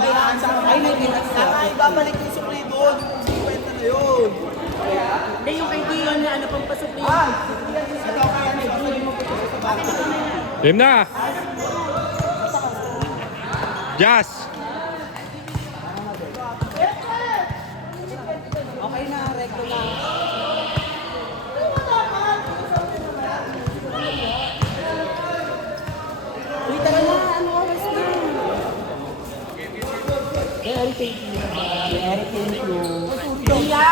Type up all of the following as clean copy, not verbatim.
kailangan sa ay babalik yung supli doon. 50 na yun. Hindi yung kaibigan na ano pang pasok na yun. Ikaw kaya na yun. Game na! Jazz! Okay na, recto na. Uy, tara na, ano oras na? Very thank you. Very thank you. Iya!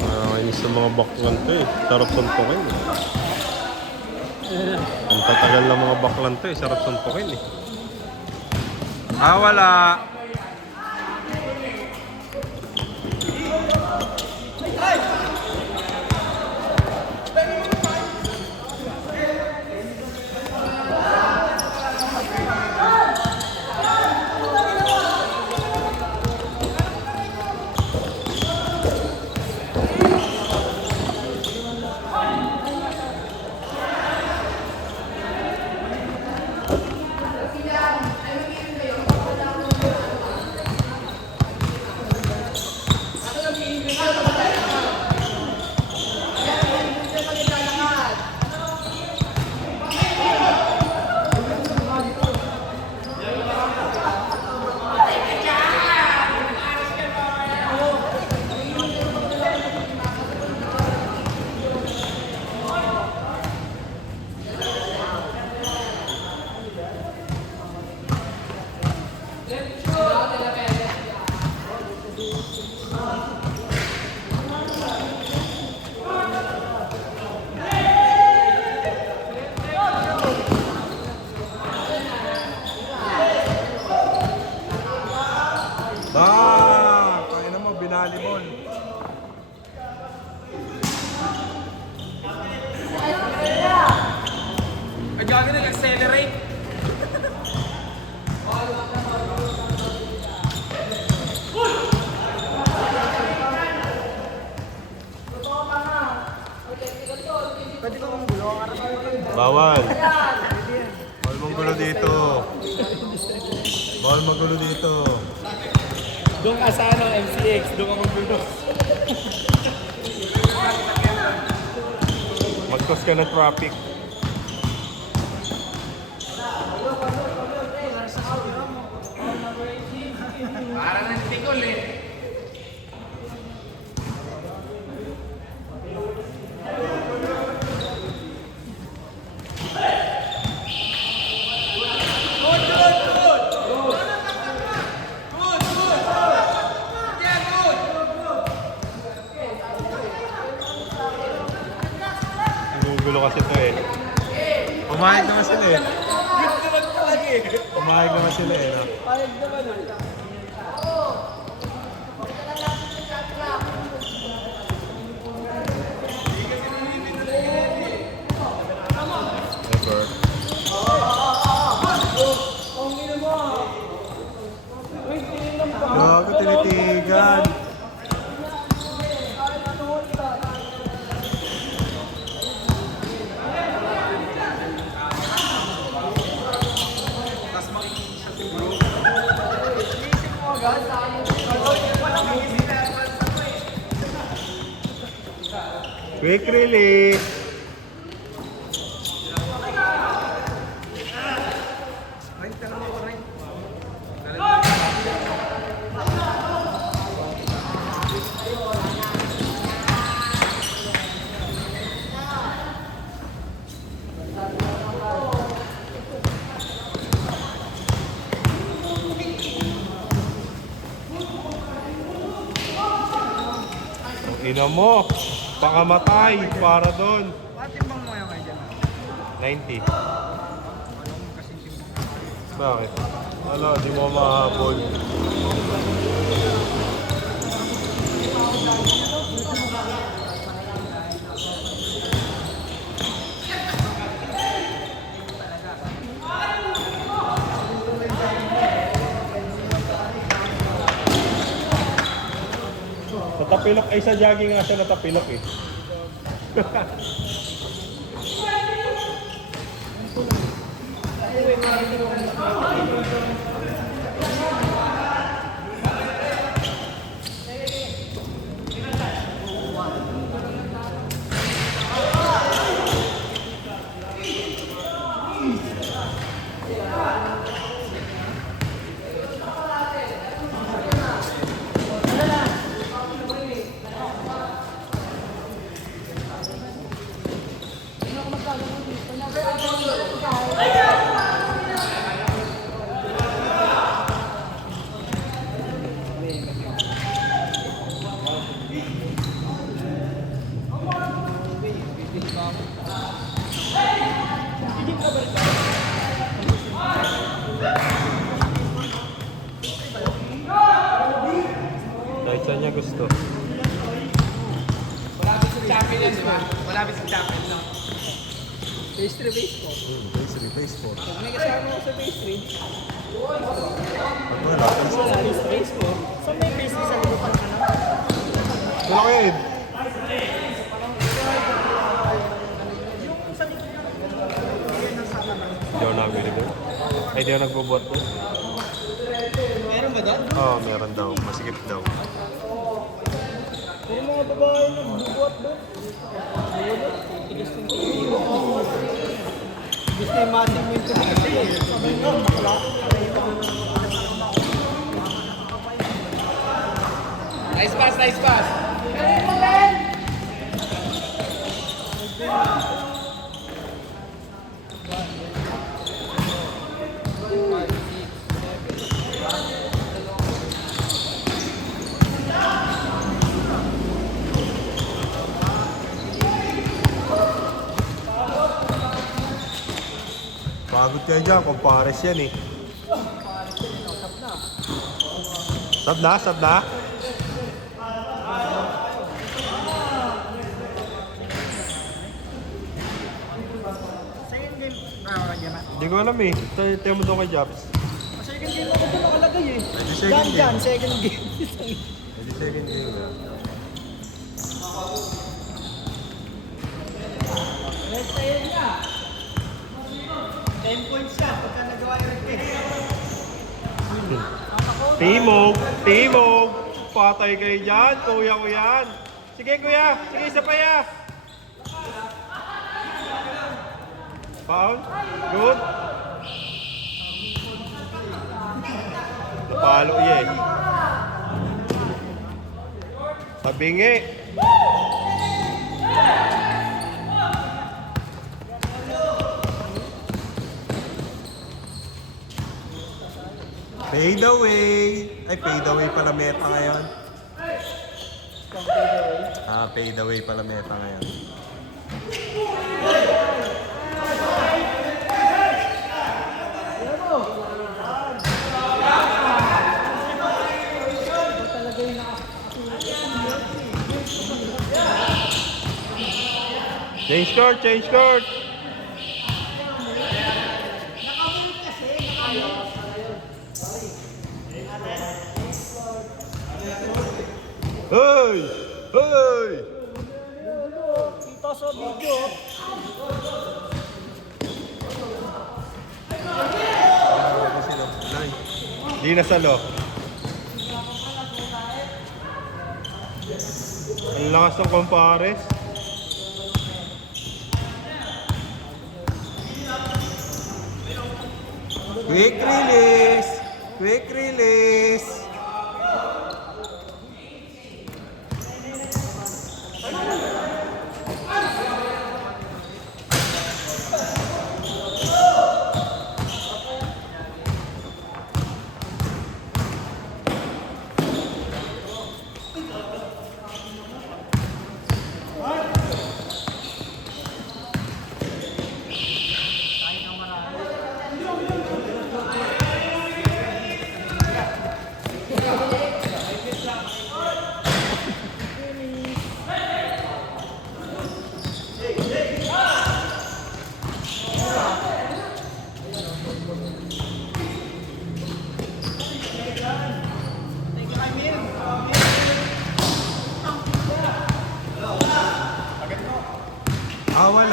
Nakakainis sa mga baklan to eh. Sarap suntukin eh. Ang tatagal ng mga baklan to eh. Sarap suntukin eh. Ah, wala! Kaya naman binalibol. Ay, gagawin nag-accelerate. Bawal. Bawal manggulo dito. Bawal manggulo dito. Doon ka sa ano, MCX, doon ka magbulo. Magtos ka ng traffic. Para na tikol eh. Gugulo kasi ito eh. Pumahig naman sila eh. Good naman talaga eh. Pumahig naman sila eh. No? Payag naman eh. Never. Gago, tinitigan. Quick release. Ina mo, pakamatay para doon. Pati bang mo yung dyan? 90. Bakit? Wala, di mo mahabol. Natapilok. Ay, sa jogging nga siya natapilok eh. Kahit saan niya gusto. Malapit sa champion yan, di ba? Malapit sa champion, no? Pastry base ko. Pastry, base 4. Pag may kasama ko sa pastry, Ano wala? sa list base ko. Saan may pastry sa lupan ka na? Wala kayo Ed. Hindi ako nabili doon. Ay, di ako nagbubuhat doon. Meron ba doon? Oo, meron daw. Masikip daw. Puro mga babae na bubuhat doon. Tigas ng tingin. Gusto yung mating mo yung tumigil. Sabi nga, bakla. Nice pass, nice pass. Pagod kayo dyan, kumpares yan eh. Sab na, sab na. Second game. Yan na. Hindi ko alam eh. Tayo mo doon kay Jobs. Second game ako doon nakalagay eh. Di second game. Dyan, second game. Hindi second game na. Next time niya. 10 points siya pagka nagawa yung test. Timog! Timog! Patay kayo dyan. Kuya ko yan. Sige kuya. Sige isa pa ya. Foul. Good. Napalo iya eh. Sabingi. Fade away. Ay, fade away pala meta ngayon. Fade away pala meta ngayon. Change court, change court. Hey! Hey! Kita sa video. Di na salo. Ang lakas ng Compares. Quick release! Quick release!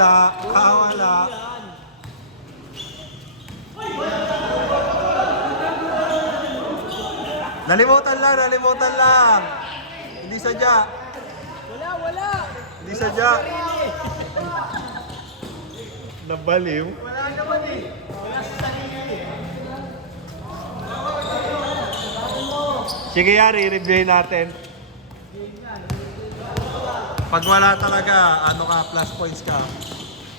Wala. Nalimutan lang. Hindi sadya. Wala. Hindi sadya. Nabaliw. Wala naman eh. Sige yan, i-reviewin natin. Pag wala talaga, ano ka, plus points ka.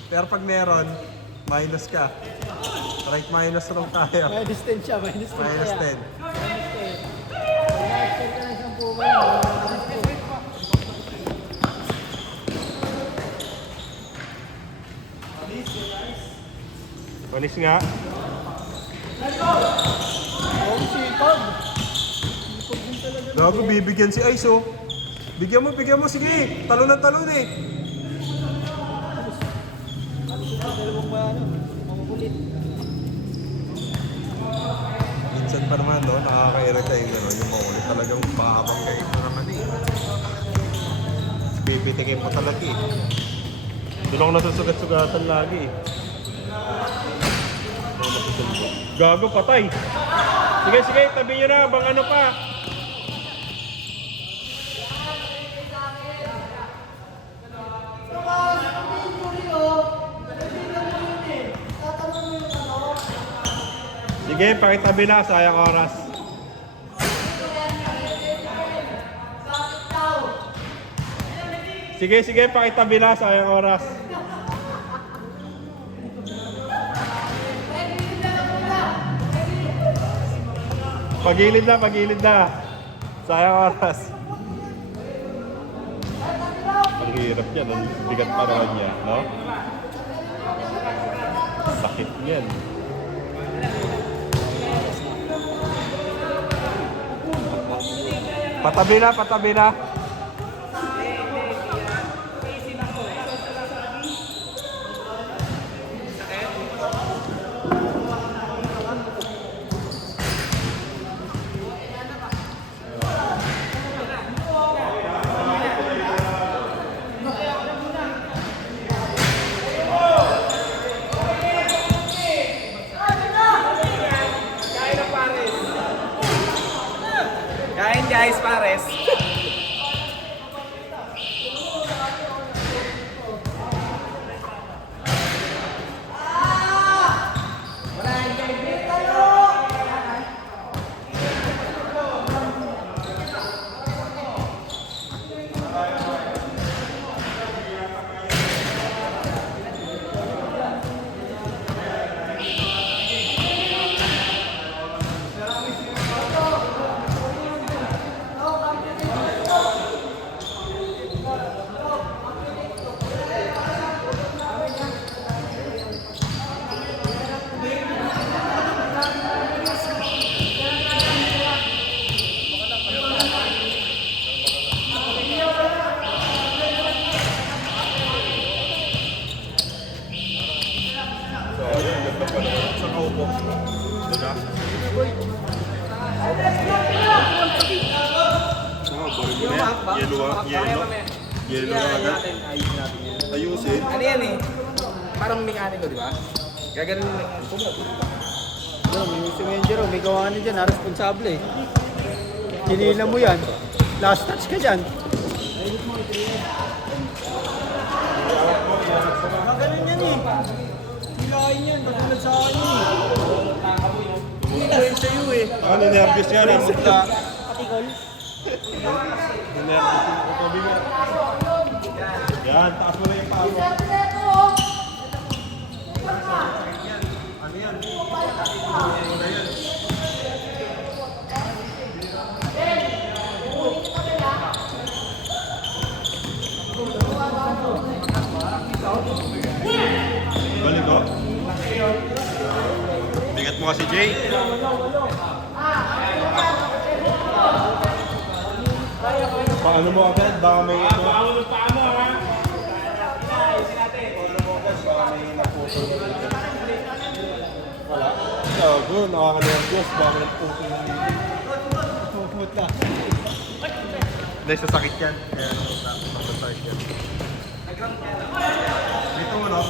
Pero pag meron, minus ka. Right minus lang tayo. Minus 10 siya, minus 10 Minus siya. 10. Minus 10 ka ng 10 ba yun? Manis nga. Oh, sipag. Gago, bibigyan si Ice, oh. Bigyan mo, sige. Talon ng talon, eh. Dalawang ba ano? Mamukulit. Minsan pa naman, no, nakaka-irita yung gano'n. Yung maulit talagang mahabang kayo na naman, eh. Pipitikin mo talaga, eh. Doon ako nasusugat-sugatan lagi, eh. Gago, patay. Sige, tabi nyo na, bang ano pa. Sige, pakitabi na, sayang oras. Sige, pakitabi na, sayang oras. Pagilid na. Sayang oras. Ang hirap yan, ang bigat pa naman niya, no? Sakit yan. Patabi na. Kain guys, pares. Sa kaupo. Diba? Yelo na agad. Ayusin. Ano yan eh? Parang mekaniko, di ba? Gaganon mo. Yung si Menjero, may gawa na dyan, responsable eh. Kinila mo yan. Last touch ka dyan. Magaling yan eh. Hilahin yan, katulad sa akin eh. Hilahin sa'yo eh. Ano, nervous yan, ang mukha. Patikol. Nervous yung kabigat. Yan, taas mo na yung paa mo. Ano yan? Balik ko. Bigat mo kasi, Jay. Paano mo agad? Baka may ito. Paano mo ha? Wala. Gago, nakaka-nervous. Baka may nagputo na dito. Puput ka. Hindi, sasakit yan. Kaya naman sasakit yan. Dito nga no?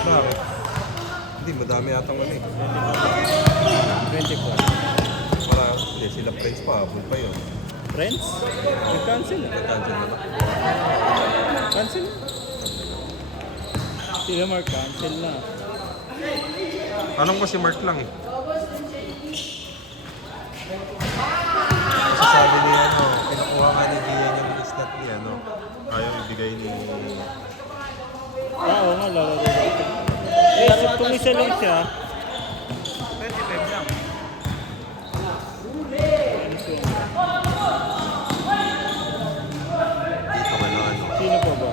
Bakit? Hindi, madami atang ano eh. 24. Para, hindi, sila friends pa, habol pa yun. Friends? Nag-cancel na. Nag-cancel na. Cancel na. Sila Mark, cancel na. Tanong ko si Mark lang eh. Kasi sabi niya, ano, pinakuha ka ni Gian yung slot niya, no? Ayaw ibigay ni... Oo nga, lalaro natin. Kung isa lang siya, 25 lang. Dito ka na ano. sino pa ba?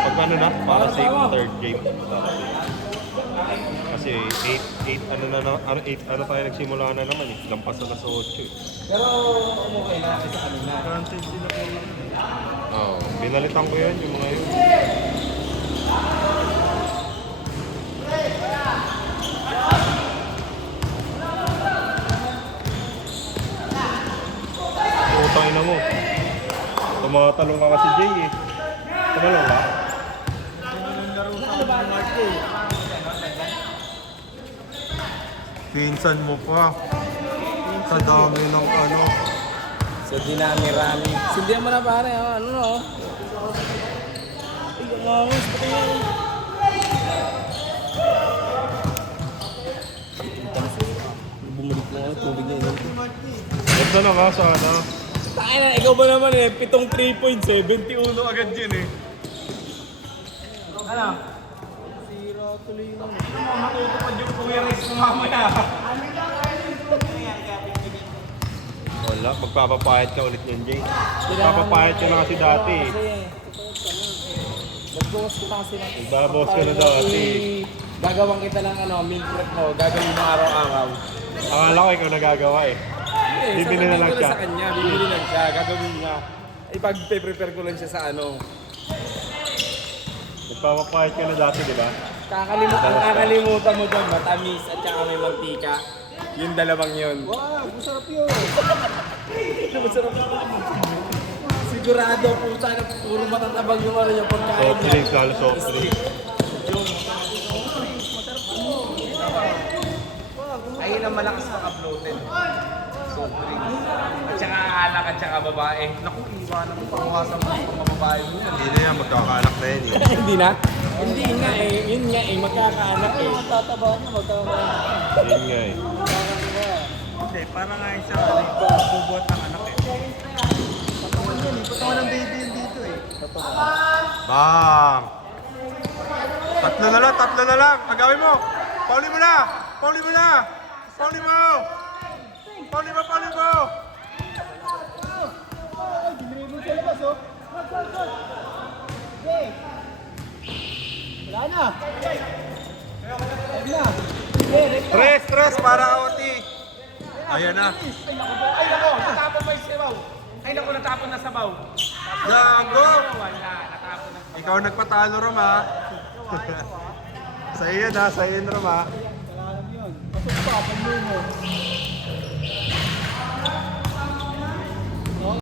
Pag ano na, para sa yung third game. Kasi 8 ano na, ano 8 ano tayo nagsimula na naman eh. Lampas na sa 8 eh. Pero okay na kasi kanina. Cancel sila po. Oo, binalitan ko yan yung mga yun. Utang ina mo. Tumatalong ka kasi Jay eh. Tumalong ka? Pinsan mo pa. Sa dami ng ano. Sa dinami-rami. Sindihan mo na pare, oh. Ano no? Ay, ang angos, pati yan. Bumalik mo ako, tubig na yun. Ganda na ka sana. Tayo na, ikaw ba naman eh, 7 3 points eh, 21 agad yun eh. Ano? Sira tuloy yun. Matutupad yung Kuya Rex mo mamaya. Wala, magpapapayat ka ulit yan, Jay. Magpapapayat ka na kasi dati. Nag-ghost kita kasi lang. Nagbabawas ka na dati. Gagawang kita lang ano, meal prep mo, gagawin mo araw-araw. Akala ko ikaw nagagawa eh. Bibili na lang sasabihin ko siya. sa kanya, bibili lang siya, gagawin niya. Ipag-prepare ko lang siya sa ano. Magpapapayat ka na dati, di ba? Ang kakalimutan mo dyan, matamis at saka may mantika. Yung dalawang yun. Wow, masarap yun. Masarap naman. Sigurado po sana puro matatabang yung ano yung pagkain Soft niya. drinks, lalo soft drinks. Ayun ang malakas maka-bloated. Soft drinks. At saka alak at saka babae. Naku, iwanan mo pangwasan mo pang mababae mo. Hindi na yan, magkakaanak na yan eh. Hindi na? Hindi nga eh. Yun nga eh. Magkakaanak eh. Matataba na, magkakaroon. Yun nga eh. Hindi, parang nga isa, bubuhat ng anak eh. Patawan yan eh, patawan ng baby yun dito eh. Bang! Tatlo na lang. Agawin mo. Pauli mo na. Pauli mo. Dinribble sa labas oh. Okay. Wala na. Wala na. Tres para Oti. Ayan na. Ay nako, natapon pa yung sabaw. Ay nako, natapon na sabaw. Gago! Wala, natapon na. Ikaw nagpatalo, Rom ha. Sa iyo na, sa iyo, Rom ha. Wala na yun. Pasok pa, pag mo.